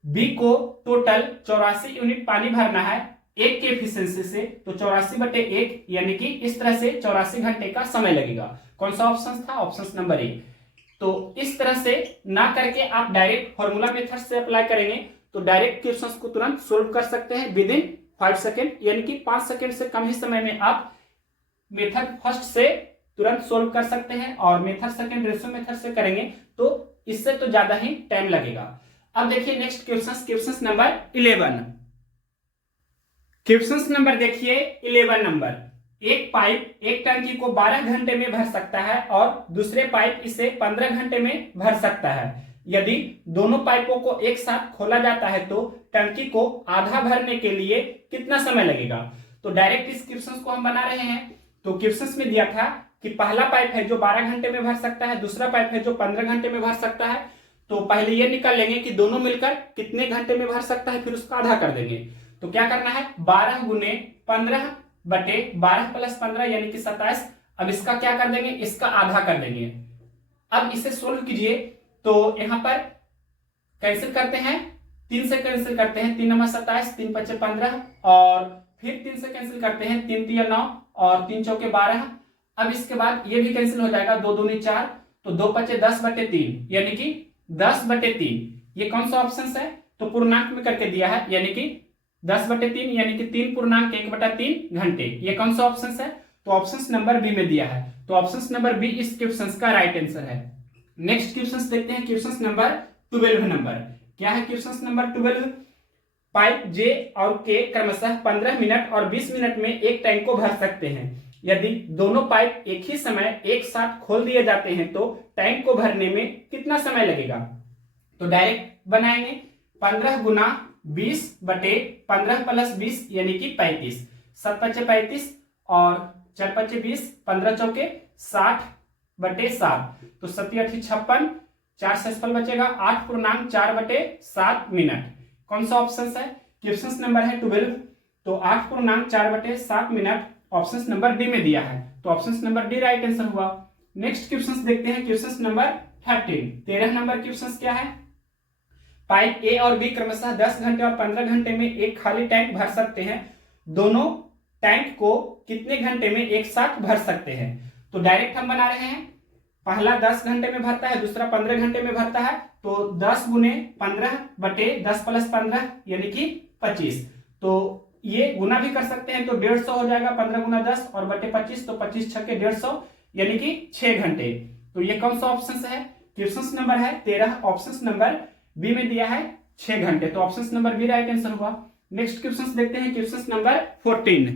बी को टोटल 84 यूनिट पानी भरना है एक के एफिशिएंसी से, तो 84 बटे 1, यानी कि इस तरह से 84 घंटे का समय लगेगा। कौन सा ऑप्शन था? Option number A. तो इस तरह से ना करके आप डायरेक्ट फॉर्मूला मेथड से अप्लाई करेंगे तो डायरेक्ट क्वेश्चंस को तुरंत सोल्व कर सकते हैं विद इन 5 सेकेंड, यानी कि 5 सेकेंड से कम ही समय में आप मेथड फर्स्ट से तुरंत सोल्व कर सकते हैं, और मेथड सेकेंड रेशियो मेथड से करेंगे तो इससे तो ज्यादा ही टाइम लगेगा। अब देखिए next question number 11। Question number देखिए 11 नंबर। एक पाइप एक टंकी को 12 घंटे में भर सकता है और दूसरे पाइप इसे 15 घंटे में भर सकता है। यदि दोनों पाइपों को एक साथ खोला जाता है तो टंकी को आधा भरने के लिए कितना समय लगेगा? तो डायरेक्ट इस क्वेश्चन को हम बना रहे हैं। तो क्वेश्चन में दिया था कि पहला पाइप है जो 12 घंटे में भर सकता है, दूसरा पाइप है जो 15 घंटे में भर सकता है। तो पहले ये निकाल लेंगे कि दोनों मिलकर कितने घंटे में भर सकता है, फिर उसका आधा कर देंगे। तो क्या करना है, 12 गुने 15 बटे 12 प्लस 15 यानी कि 27। अब इसका क्या कर देंगे, इसका आधा कर देंगे। अब इसे सोल्व कीजिए तो यहां पर कैंसिल करते हैं, 3 से कैंसिल करते हैं, 3 नंबर 27, 3 पचे 15 और फिर 3 से कैंसिल करते हैं, 3 तिया 9 और 3 चौके 12। अब इसके बाद ये भी कैंसिल हो जाएगा, 2 दूनी 4, तो 2 पचे 10 बटे 3 यानी कि 10 बटे 3। ये कौन सा ऑप्शन है? तो पूर्णांक में करके दिया है, यानी कि 10 बटे 3 यानी कि 3 पूर्णांक 1 बटा 3 घंटे। ये कौन सा ऑप्शन है? तो ऑप्शन नंबर बी में दिया है। तो ऑप्शन नंबर बी इस क्वेश्चन का राइट आंसर है। नेक्स्ट क्वेश्चन देखते हैं, क्वेश्चन नंबर 12 नंबर। क्या है क्वेश्चन नंबर 12? पाइप जे और के क्रमशः 15 मिनट और 20 मिनट में एक टैंक को भर सकते हैं। यदि दोनों पाइप एक ही समय एक साथ खोल दिए जाते हैं तो टैंक को भरने में कितना समय लगेगा? तो डायरेक्ट बनाएंगे, 15 गुना 20 बटे 15 प्लस 20 यानी कि 35, 7 पचे 35 और 4 पचे 20, 15 चौके 60 बटे 7, तो 7 8 56, 4 से फल बचेगा 8 पूर्णांक 4 बटे 7 मिनट। कौन सा ऑप्शन है? क्वेश्चन नंबर है 12, तो 8 पूर्णांक 4 बटे 7 मिनट ऑप्शन नंबर डी में दिया है। तो option number D right answer हुआ। नेक्स्ट क्वेश्चन देखते हैं, क्वेश्चन नंबर 13 नंबर क्वेश्चन क्या है? पाइप ए और बी क्रमशः 10 घंटे और 15 घंटे में एक खाली टैंक भर सकते हैं। दोनों टैंक को कितने घंटे में एक साथ भर सकते हैं? तो डायरेक्ट हम बना रहे हैं, पहला 10 घंटे में भरता है, दूसरा 15 घंटे में भरता है, तो 10 गुने 15 बटे 10 प्लस 15 यानी कि 25। तो ये गुना भी कर सकते हैं तो 150 हो जाएगा, 15 गुना 10 और बटे 25, तो 25 छक्के 150 यानी कि 6 घंटे। तो ये कौन सा ऑप्शन है? क्वेश्चन नंबर है 13, ऑप्शन नंबर बी में दिया है 6 घंटे। तो option number B right answer हुआ। नेक्स्ट क्वेश्चन देखते हैं, क्वेश्चन नंबर 14।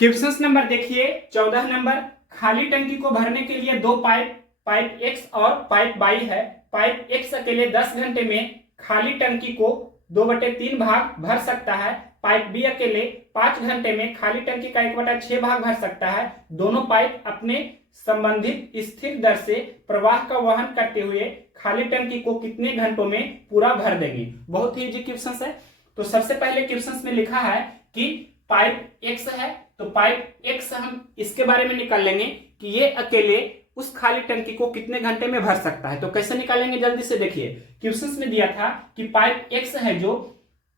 क्वेश्चन नंबर देखिए 14 नंबर। खाली टंकी को भरने के लिए दो पाइप एक्स और पाइप वाई है। पाइप एक्स अकेले 10 घंटे में खाली टंकी को 2/3 भाग भर सकता है। पाइप बी अकेले 5 घंटे में खाली टंकी का 1/6 भाग भर सकता है। दोनों पाइप अपने संबंधित स्थिर दर से प्रवाह का वहन करते हुए खाली टंकी को कितने घंटों में पूरा भर देंगे? बहुत ही इजी क्वेश्चन है। तो सबसे पहले क्वेश्चन में लिखा है कि पाइप एक्स है, तो पाइप एक्स हम इसके बारे में निकाल लेंगे कि ये अकेले उस खाली टंकी को कितने घंटे में भर सकता है। तो कैसे निकालेंगे जल्दी से देखिए, क्वेश्चन में दिया था कि पाइप एक्स है जो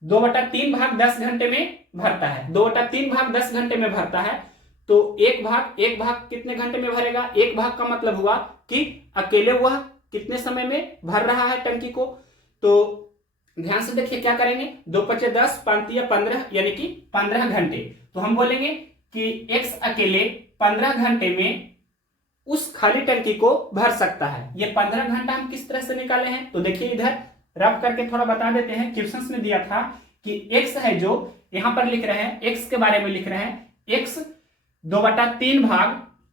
2/3 भाग 10 घंटे में भरता है, 2/3 भाग 10 घंटे में भरता है। तो एक भाग कितने घंटे में भरेगा? एक भाग का मतलब हुआ कि अकेले वह कितने समय में भर रहा है टंकी को। तो ध्यान से देखिए क्या करेंगे, 2 पचे 10, 5 या 15 यानी कि 15 घंटे। तो हम बोलेंगे कि एक्स अकेले 15 घंटे में उस खाली टंकी को भर सकता है। ये 15 घंटा हम किस तरह से निकाले हैं? तो देखिए इधर रफ करके थोड़ा बता देते हैं। क्वेश्चन में दिया था कि एक्स है जो यहां पर लिख रहे हैं, एक्स के बारे में लिख रहे हैं, एक्स 2/3 भाग,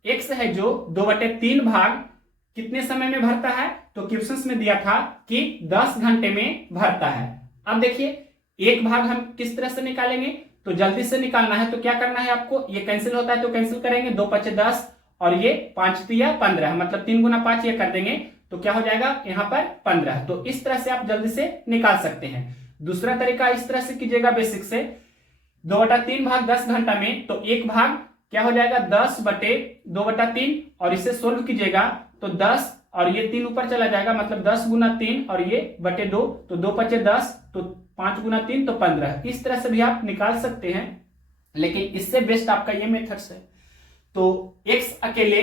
एक्स है जो 2/3 भाग कितने समय में भरता है? तो क्वेश्चन में दिया था कि 10 घंटे में भरता है। अब देखिए एक भाग हम किस तरह से निकालेंगे, तो जल्दी से निकालना है। तो क्या करना है आपको, ये कैंसिल होता है तो कैंसिल करेंगे, 2 पचे 10 और ये 5 तिया 15, मतलब 3 गुना 5 ये कर देंगे तो क्या हो जाएगा यहाँ पर 15। तो इस तरह से आप जल्दी से निकाल सकते हैं। दूसरा तरीका इस तरह से कीजिएगा बेसिक से, 2/3 भाग 10 घंटा में, तो एक भाग क्या हो जाएगा 10/2/3 और इसे सोल्व कीजिएगा तो 10 और ये 3 ऊपर चला जाएगा, मतलब 10 गुना 3 और ये बटे 2, तो 2 पचे 10, तो 5 गुना 3 तो 15। इस तरह से भी आप निकाल सकते हैं, लेकिन इससे बेस्ट आपका ये मेथड है। तो x अकेले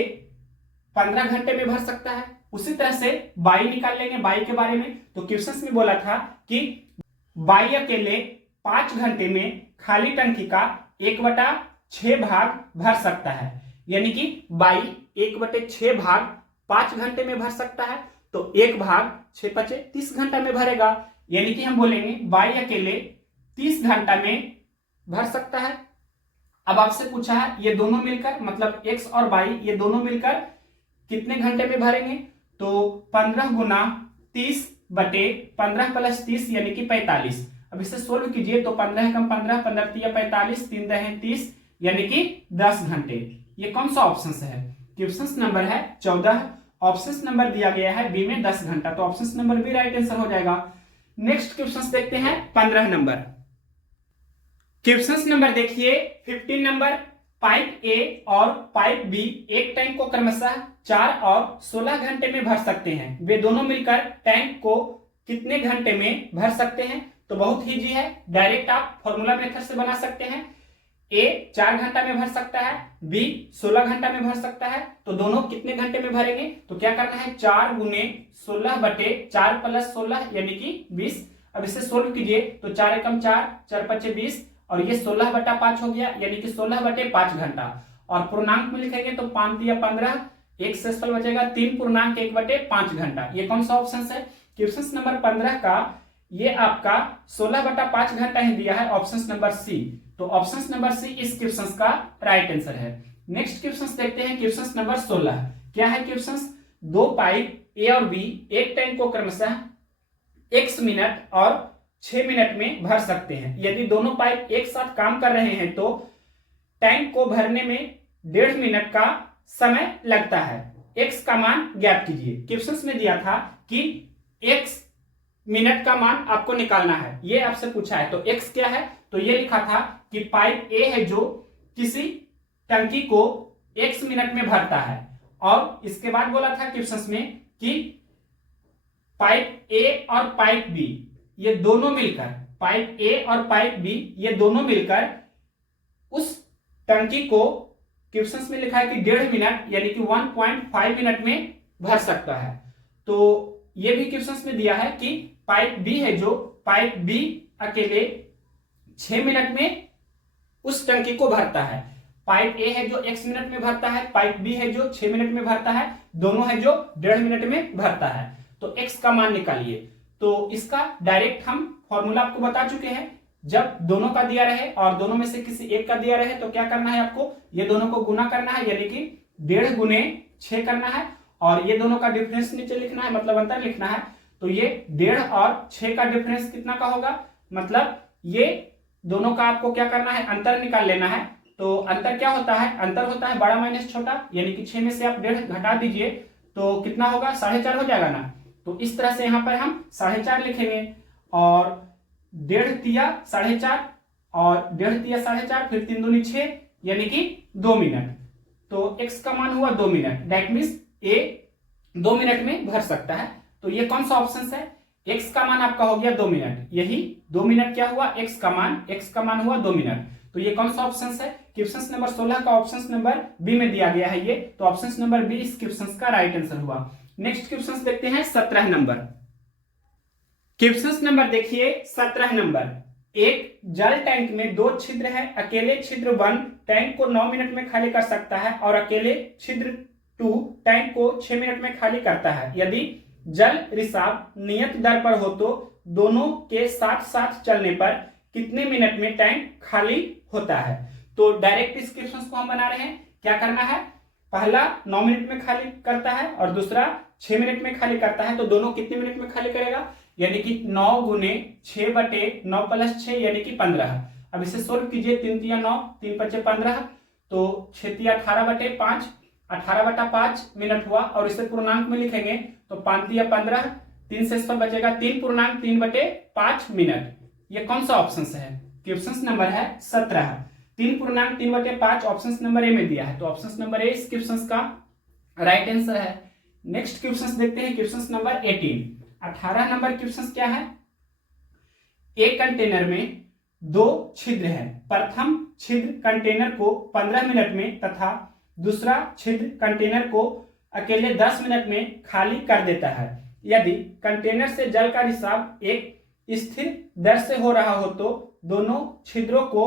15 घंटे में भर सकता है। उसी तरह से बाई निकाल लेंगे, बाई के बारे में। तो क्वेश्चन में बोला था कि बाई अकेले 5 घंटे में खाली टंकी का 1/6 भाग भर सकता है, यानी कि बाई 1/6 भाग 5 घंटे में भर सकता है। तो 1 भाग 6 × 5 30 घंटा में भरेगा, यानी कि हम बोलेंगे बाई अकेले 30 घंटा में भर सकता है। अब आपसे पूछा है ये दोनों मिलकर, मतलब x और y ये दोनों मिलकर कितने घंटे में भरेंगे? तो 15 × 30 बटे 15 + 30 यानी कि 45। अब इसे सोल्व कीजिए तो 15 कम 15, 15 × 3 = 45, 3 × 30 यानी कि 10 घंटे। ये कौन सा ऑप्शन है? क्वेश्चन नंबर है 14। ऑप्शन नंबर दिया गया है बी में 10 घंटा, तो option number B right answer हो जाएगा। नेक्स्ट क्वेश्चन देखते हैं 15 नंबर। क्वेश्चन नंबर देखिए 15 नंबर। पाइप ए और पाइप बी एक टैंक को क्रमशः 4 और 16 घंटे में भर सकते हैं। वे दोनों मिलकर टैंक को कितने घंटे में भर सकते हैं? तो बहुत इजी है, डायरेक्ट आप फॉर्मूला मेथड से बना सकते हैं। ए 4 घंटा में भर सकता है, बी 16 घंटा में भर सकता है, तो दोनों कितने घंटे में भरेंगे? तो क्या करना है, 4 × 16 बटे 4 + 16 यानी कि 20। अब इसे सोल्व कीजिए तो 4 × 4, 4 × 5 = 20, और ये 16/5 हो गया, यानी कि 16/5 घंटा। और पूर्णांक में लिखेंगे तो 5 × 15, 1 शेषफल बचेगा 3 पूर्णांक 1/5 घंटा। ये कौन सा ऑप्शन है? क्वेश्चन नंबर 15 का ये आपका 16/5 घंटा ही दिया है, ऑप्शन नंबर सी। तो ऑप्शन नंबर सी इस क्वेश्चन का राइट आंसर है। नेक्स्ट क्वेश्चन देखते हैं, क्वेश्चन नंबर 16। क्या है क्वेश्चन? 2 पाइप ए और बी एक टैंक को क्रमशः x मिनट और 6 मिनट में भर सकते हैं। यदि दोनों पाइप एक साथ काम कर रहे हैं तो टैंक को भरने में 1.5 मिनट का समय लगता है। x का मान ज्ञात कीजिए। क्वेश्चन में दिया था कि x मिनट का मान आपको निकालना है, ये आपसे पूछा है। तो x क्या है? तो ये लिखा था कि पाइप ए है जो किसी टंकी को x मिनट में भरता है, और इसके बाद बोला था क्वेश्चन में कि पाइप ए और पाइप बी ये दोनों मिलकर, पाइप ए और पाइप बी ये दोनों मिलकर उस टंकी को, क्वेश्चन में लिखा है कि 1.5 मिनट यानी कि 1.5 मिनट में भर सकता है। तो ये भी क्वेश्चन में दिया है कि पाइप बी है जो, पाइप बी अकेले 6 मिनट में उस टंकी को भरता है। पाइप ए है जो x मिनट में भरता है, पाइप बी है जो 6 मिनट में भरता है, दोनों है जो 1.5 मिनट में भरता है। तो x का मान निकालिए। तो इसका डायरेक्ट हम फॉर्मूला आपको बता चुके हैं। जब दोनों का दिया रहे और दोनों में से किसी एक का दिया रहे तो क्या करना है आपको, ये दोनों को गुना करना है, यानी कि 1.5 × 6 करना है, और ये दोनों का डिफरेंस नीचे लिखना है, मतलब अंतर लिखना है। तो ये 1.5 और 6 का डिफरेंस कितना का होगा, मतलब ये दोनों का आपको क्या करना है, अंतर निकाल लेना है। तो अंतर क्या होता है? अंतर होता है बड़ा माइनस छोटा, यानी कि 6 में से आप 1.5 घटा दीजिए तो कितना होगा, 4.5 हो जाएगा ना। तो इस तरह से यहाँ पर हम 4.5 लिखेंगे, और 1.5 तिया 4.5 और 1.5 तिया 4.5, फिर 3 दूनी 6 यानी कि 2 मिनट। तो x का मान हुआ 2 minute, that means a 2 minute में भर सकता है। तो ये कौन सा ऑप्शन है? x का मान आपका हो गया 2 मिनट, यही 2 मिनट क्या हुआ, x का मान हुआ 2 मिनट। तो ये कौन सा ऑप्शन है? क्वेश्चन नंबर 16 का ऑप्शन नंबर बी में दिया गया है ये, तो ऑप्शन नंबर बी इस क्वेश्चन का राइट आंसर हुआ। नेक्स्ट क्वेश्चन देखते हैं 17 नंबर। क्वेश्चन नंबर देखिए 17 नंबर। एक जल टैंक में 2 छिद्र है, अकेले छिद्र 1 टैंक को 9 मिनट में खाली कर सकता है, और अकेले छिद्र 2 टैंक को 6 मिनट में खाली करता है। यदि जल रिसाव नियत दर पर हो तो दोनों के साथ साथ चलने पर कितने मिनट में टैंक खाली होता है? तो डायरेक्ट इस क्वेश्चन को हम बना रहे हैं। क्या करना है, पहला 9 मिनट में खाली करता है और दूसरा 6 मिनट में खाली करता है, तो दोनों कितने मिनट में खाली करेगा, यानी कि 9 × 6 बटे 9 + 6 यानी कि 15। अब इसे सोल्व कीजिए, 3 तिया 9, 3 × 5 = 15, तो 6 तिया 18/5, 18/5 मिनट हुआ, और इसे पूर्णांक में लिखेंगे तो 5 तिया 15, 3 शेषफल बचेगा 3 पूर्णांक 3/5 मिनट। ये कौन सा ऑप्शन है? क्वेश्चन नंबर है 17, 3 पूर्णांक 3/5 ऑप्शन नंबर ए में दिया है, तो ऑप्शन नंबर ए इस क्वेश्चन का राइट आंसर है। नेक्स्ट क्वेश्चन देखते हैं, क्वेश्चन नंबर 18। 18 नंबर क्वेश्चन क्या है? एक कंटेनर में 2 छिद्र है। प्रथम छिद्र कंटेनर को 15 मिनट में तथा दूसरा छिद्र कंटेनर को अकेले 10 मिनट में खाली कर देता है। यदि कंटेनर से जल का रिसाव एक स्थिर दर से हो रहा हो तो दोनों छिद्रों को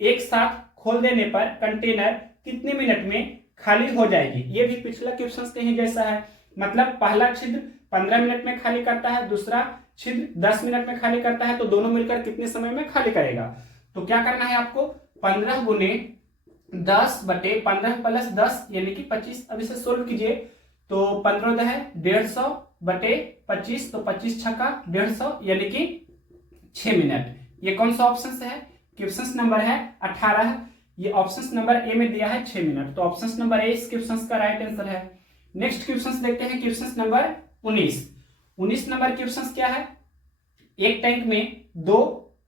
एक साथ खोल देने पर कंटेनर कितने मिनट में खाली हो जाएगी। ये भी पिछला क्वेश्चन के ही जैसा है, मतलब पहला छिद्र 15 मिनट में खाली करता है, दूसरा छिद्र 10 मिनट में खाली करता है, तो दोनों मिलकर कितने समय में खाली करेगा। तो क्या करना है आपको, 15 गुने 10 बटे 15 प्लस 10 यानी कि 25। अब इसे सोल्व कीजिए तो 15 है 150 बटे 25, तो 25 छक्का 150 यानी कि 6 मिनट। ये कौन सा ऑप्शन है, क्वेश्चन नंबर है 18। ये ऑप्शन नंबर ए में दिया है 6 मिनट, तो ऑप्शन नंबर ए इस क्वेश्चन का राइट आंसर है। नेक्स्ट क्वेश्चन देखते हैं, क्वेश्चन नंबर 19 नंबर क्वेश्चन क्या है। एक टैंक में 2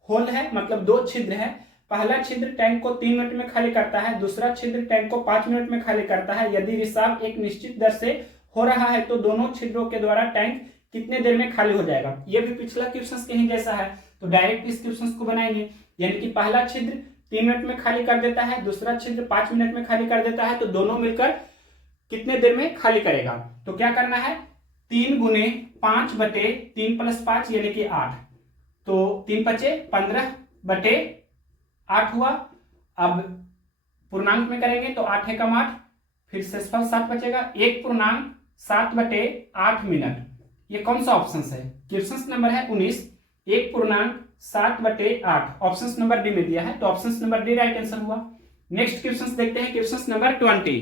होल है, मतलब 2 छिद्र है। पहला छिद्र टैंक को 3 मिनट में खाली करता है, दूसरा छिद्र टैंक को 5 मिनट में खाली करता है। यदि रिसाव एक निश्चित दर से हो रहा है तो दोनों छिद्रों के द्वारा टैंक कितने देर में खाली हो जाएगा। यह भी पिछला क्वेश्चन के ही जैसा है, तो डायरेक्ट इस क्वेश्चन को बनाएंगे। यानी कि पहला छिद्र 3 मिनट में खाली कर देता है, दूसरा छिद्र 5 मिनट में खाली कर देता है, तो दोनों मिलकर कितने देर में खाली करेगा। तो क्या करना है, 3 गुने 5 बटे 3 प्लस 5 यानी कि 8, तो 3 बचे 15 बटे 8 हुआ। अब पूर्णांक में करेंगे तो 8 एकम 8, फिर शेषफल 7 बचेगा, 1.7 बटे 8 मिनट। ये कौन सा ऑप्शन है, क्वेश्चन नंबर है 19, 1.7 बटे 8 ऑप्शन नंबर डी में दिया है, तो option number D right answer हुआ। नेक्स्ट क्वेश्चन देखते हैं, क्वेश्चन नंबर 20।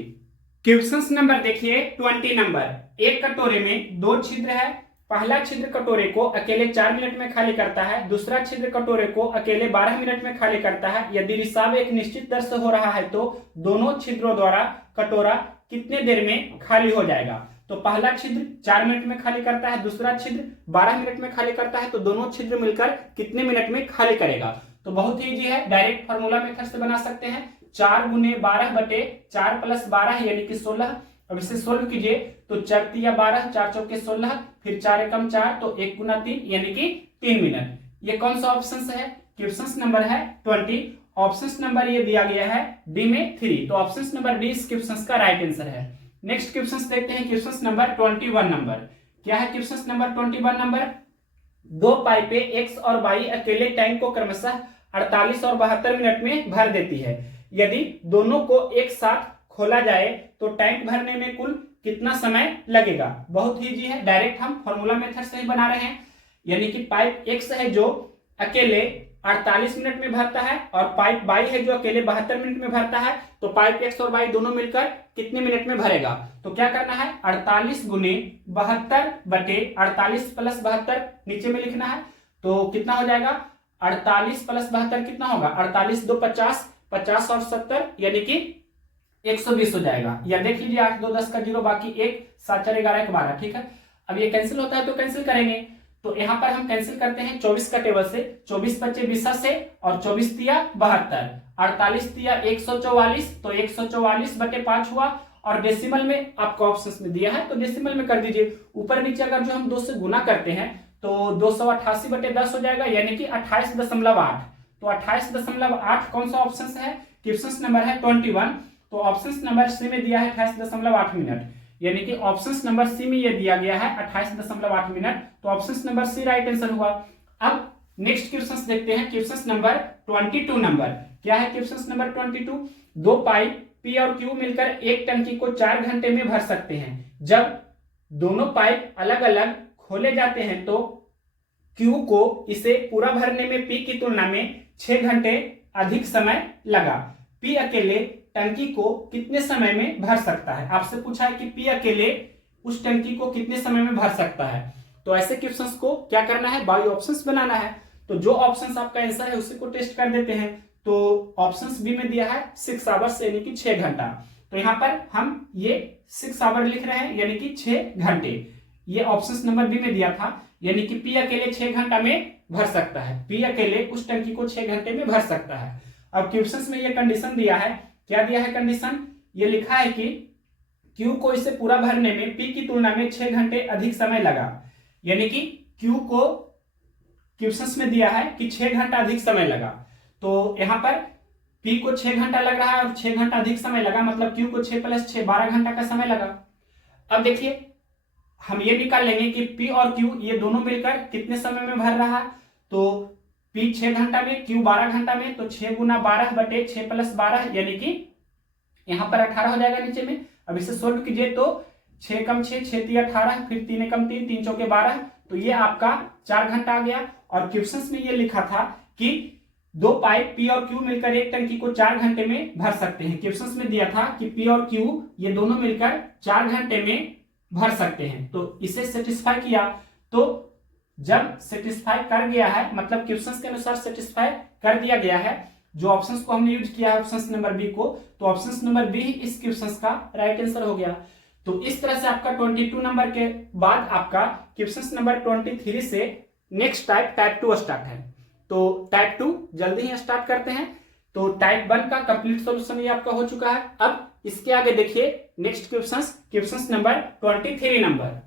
क्वेश्चन नंबर देखिए 20 नंबर। एक कटोरे में 2 छिद्र है। पहला छिद्र कटोरे को अकेले 4 मिनट में खाली करता है, दूसरा छिद्र कटोरे को अकेले 12 मिनट में खाली करता है। यदि रिसाव एक निश्चित दर से हो रहा है तो दोनों छिद्रों द्वारा कटोरा कितने देर में खाली हो जाएगा। तो पहला छिद्र 4 मिनट में खाली करता है, दूसरा छिद्र 12 मिनट में खाली करता है, तो दोनों छिद्र मिलकर कितने मिनट में खाली करेगा। तो बहुत ही इजी है, डायरेक्ट फॉर्मूला मेथड से बना सकते हैं। 4 गुने 12 बटे 4 प्लस 12 यानी कि 16। अब इसे सोल्व कीजिए तो 4 तिया 12, 4 चौके 16, फिर 4 एकम 4, तो 1 गुना 3 यानी कि 3 मिनट। ये कौन सा ऑप्शन है, क्वेश्चन नंबर है 20, ऑप्शन नंबर ये दिया गया है डी में 3, तो ऑप्शन नंबर डी इस क्वेश्चन का राइट आंसर है। नेक्स्ट क्वेश्चन देखते हैं, क्वेश्चन नंबर 21 नंबर। क्या है क्वेश्चन नंबर 21 नंबर। 2 पाइपें एक्स और वाई अकेले टैंक को क्रमशः 48 और 72 मिनट में भर देती है। यदि दोनों को एक साथ खोला जाए तो टैंक भरने में कुल कितना समय लगेगा। बहुत ही इजी है, डायरेक्ट हम फॉर्मूला मेथड से ही बना रहे हैं। यानी कि पाइप एक्स है जो अकेले 48 मिनट में भरता है और पाइप वाई है जो अकेले 72 मिनट में भरता है, तो पाइप एक्स और वाई दोनों मिलकर कितने मिनट में भरेगा। तो क्या करना है, 48 गुने 72 बटे 48 प्लस 72 नीचे में लिखना है, तो कितना हो जाएगा 48 प्लस 72 कितना होगा, 48 2 50, 50 और 70 यानी कि 120 हो जाएगा। या देख लीजिए 8 2 10 का 0, बाकी 1 7 4 11 1 12, ठीक है। अब ये कैंसिल होता है तो कैंसिल करेंगे, तो यहाँ पर हम कैंसिल करते हैं 24 का टेबल से, 24 बचे 20 से और 24 तिया 72, 48 तिया 144, तो 144 बटे 5 हुआ। और डेसिमल में आपको ऑप्शन में दिया है तो डेसिमल में कर दीजिए। ऊपर नीचे अगर जो हम 2 से गुना करते हैं तो 288 बटे 10 हो जाएगा यानी कि 28.8, तो 28.8 कौन सा ऑप्शन है, क्वेश्चन नंबर है 21, तो ऑप्शन नंबर सी में दिया है 28.8 मिनट, यानी कि ऑप्शन नंबर सी में ये दिया गया है 28.8 मिनट, तो option number C right answer हुआ। अब नेक्स्ट क्वेश्चन देखते हैं, क्वेश्चन नंबर 22 नंबर। क्या है क्वेश्चन नंबर 22। 2 पाइप पी और क्यू मिलकर एक टंकी को 4 घंटे में भर सकते हैं। जब दोनों पाइप अलग अलग खोले जाते हैं तो क्यू को इसे पूरा भरने में पी की तुलना में 6 घंटे अधिक समय लगा। पी अकेले टंकी को कितने समय में भर सकता है। आपसे पूछा है कि पी अकेले उस टंकी को कितने समय में भर सकता है। तो ऐसे क्वेश्चंस को क्या करना है, बाई ऑप्शंस बनाना है। तो जो ऑप्शंस आपका आंसर है उसी को टेस्ट कर देते हैं। तो ऑप्शंस बी में दिया है 6 आवर्स यानी कि 6 घंटा, तो यहाँ पर हम ये 6 आवर लिख रहे हैं यानी कि 6 घंटे। ये ऑप्शंस नंबर बी में दिया था, यानी कि पी अकेले 6 घंटा में भर सकता है। पी अकेले उस टंकी को 6 घंटे में भर सकता है। अब क्वेश्चंस में ये कंडीशन दिया है, क्या दिया है कंडीशन, ये लिखा है कि क्यू को इसे पूरा भरने में पी की तुलना में 6 घंटे अधिक समय लगा। यानी कि क्यू को क्वेश्चंस में दिया है कि 6 घंटा अधिक समय लगा, तो यहाँ पर पी को 6 घंटा लग रहा है और 6 घंटा अधिक समय लगा, मतलब क्यू को 6 + 6 12 घंटा का समय लगा। अब देखिए हम ये निकाल लेंगे कि P और Q ये दोनों मिलकर कितने समय में भर रहा है। तो P 6 घंटा में, Q 12 घंटा में, तो 6 गुना 12 बटे 6 प्लस 12 यानी कि यहां पर 18 हो जाएगा नीचे में। अब इसे सोल्व कीजिए तो 6 कम 6, 6 3 18, फिर 3 कम 3, 3 चौके 12, तो ये आपका 4 घंटा आ गया। और क्वेश्चन में ये लिखा था कि दो पाइप P और Q मिलकर एक टंकी को 4 घंटे में भर सकते हैं। क्वेश्चन में दिया था कि P और Q ये दोनों मिलकर 4 घंटे में भर सकते हैं। तो इसे सेटिस्फाई किया, तो जब सेटिस्फाई कर गया है, मतलब क्वेश्चन के अनुसार सेटिस्फाई कर दिया गया है, जो ऑप्शंस को हमने यूज किया है ऑप्शन नंबर बी को, तो ऑप्शन नंबर बी इस क्वेश्चन का राइट आंसर हो गया। तो इस तरह से आपका 22 नंबर के बाद आपका क्वेश्चन नंबर 23 से नेक्स्ट टाइप 2 स्टार्ट है। तो टाइप 2 जल्दी ही स्टार्ट करते हैं। तो टाइप 1 का कंप्लीट सॉल्यूशन ये आपका हो चुका है। अब इसके आगे देखिए नेक्स्ट क्वेश्चन नंबर 23 नंबर।